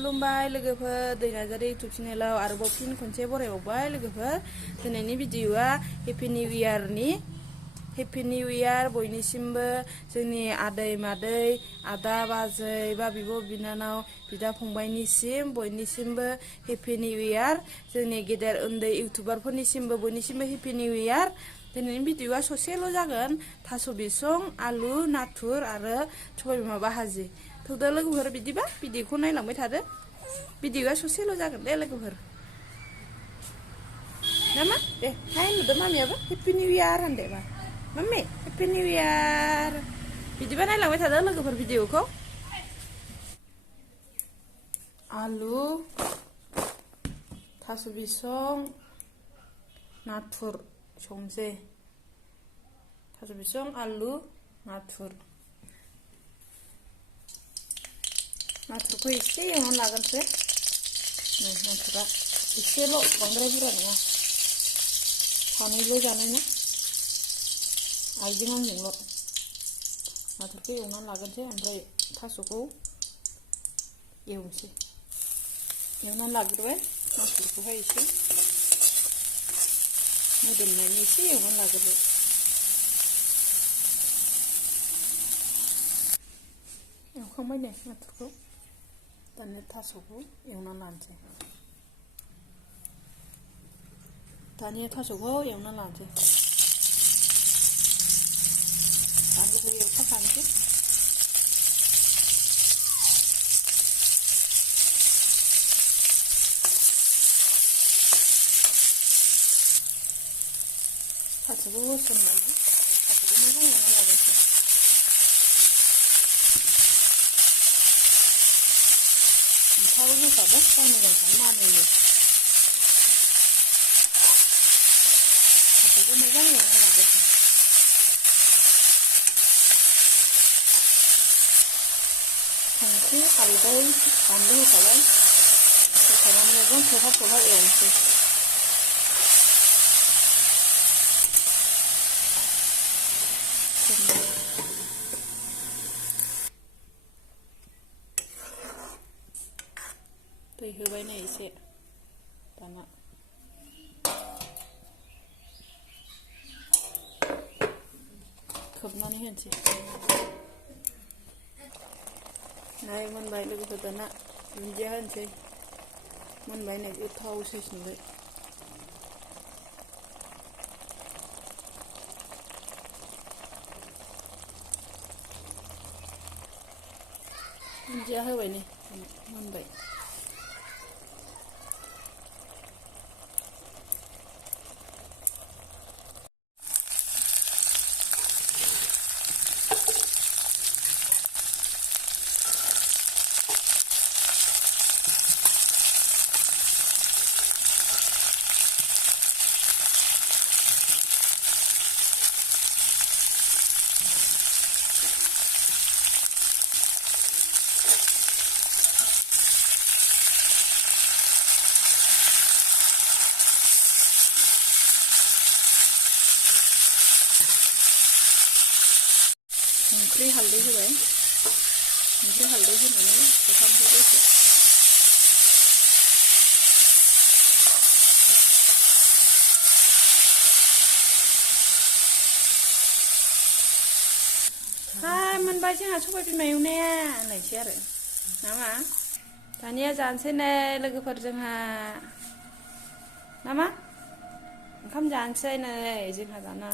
खुलुमबाय लोगोफोर दै नार्जारि इउटुब चेनेलाव आरोबाव फिन खनसे बरायबावबाय लोगोफोर दिनैनि भिडिअआ हेपि निउ इयार बयनिसिमबो जोंनि आदै मादै आदा बाजै बा बिब' बिनानाव बिदा फंबायनिसिम बयनिसिमबो हेपि निउ इयार जोंनि गेदेर उन्दै इउटुबारफोरनिसिमबो बयनिसिमबो हेपि निउ इयार दिनैनि भिडिअआ ससेल' जागोन थास' बिसं आलु नाथुर आरो सबाय बिमा भाजि थौदो लोगोफोर बिदिबा भिडिअखौ नायलांबाय थादो भिडिअआ ससेल' जागोन दे लोगोफोर नामा दे हाय नुदो मामियाबो हेपि निउ इयार होनदो बा माम्मी हेपि निउ इयार बिदिबा नायलांबाय थादो लोगोफोर भिडिअखौ आलु थास' बिसं नाथुर संसै थास' बिसं आलु नाथुरखौ एसे एवनानै लागोनसै नाथुरा एसेल' बांद्राय बुरजा नङा सानैल' जानाय ना आइजों आंजोंल' नाथुरखौ एवनानै लागोनसै ओमफ्राय थास'खौ एवनानै लाग्रोबाय नाथुरखौहाय एसे मोदोमनायनि एसे एवनानै लाग्रोबाय एवखांबाय नै नाथुरखौ दानिया थास'खौ एवनानै लानोसै बानलुखौ एवखाखानोसै थास'खौ होसननानै थास'खौ मोजां एवनानै लानोसै नोंथाङाबो होखादों गावनो गावखौनो मानियो थास'खौ मोजां एवनानै लाग्रोसै संख्रि हालदै बानलु होखानानै मोजां खोबहाब एवनोसै दै होबाय नै एसे दाना खोबनानै होनोसै नाय मोनबाय लोगोफोर दाना दुन्दिया होनोसै मोनबाय नै गोथाव साइस नुबाय दुन्दिया होबाय नै मोनबाय संख्रि हालदै होबाय संख्रि हालदै होनानै खोबहाबनोसै दसे हाय मोनबाय जोंहा सबाय बिमा एवनाया होननायसै आरो नामा दानिया जानोसै नै लोगोफोर जोंहा नामा ओंखाम जानोसै नै जोंहा दाना